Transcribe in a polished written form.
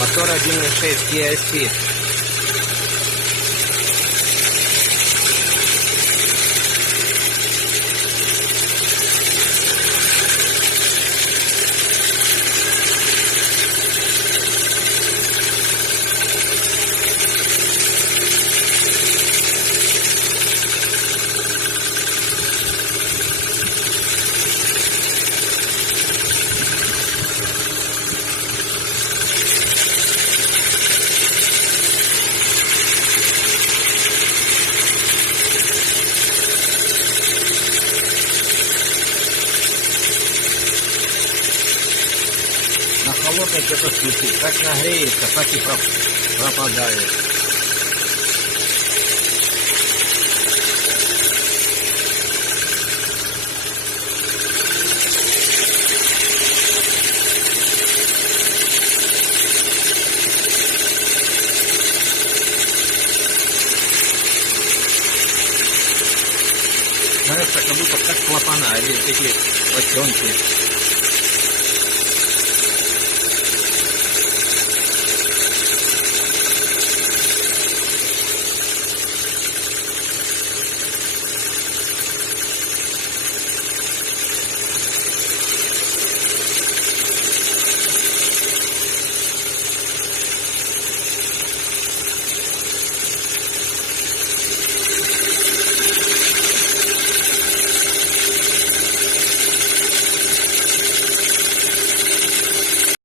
Мотор 1.6 ESP. На холодной кипятке как нагреется, так и пропадает. Кажется, как будто как клапана или такие потенки.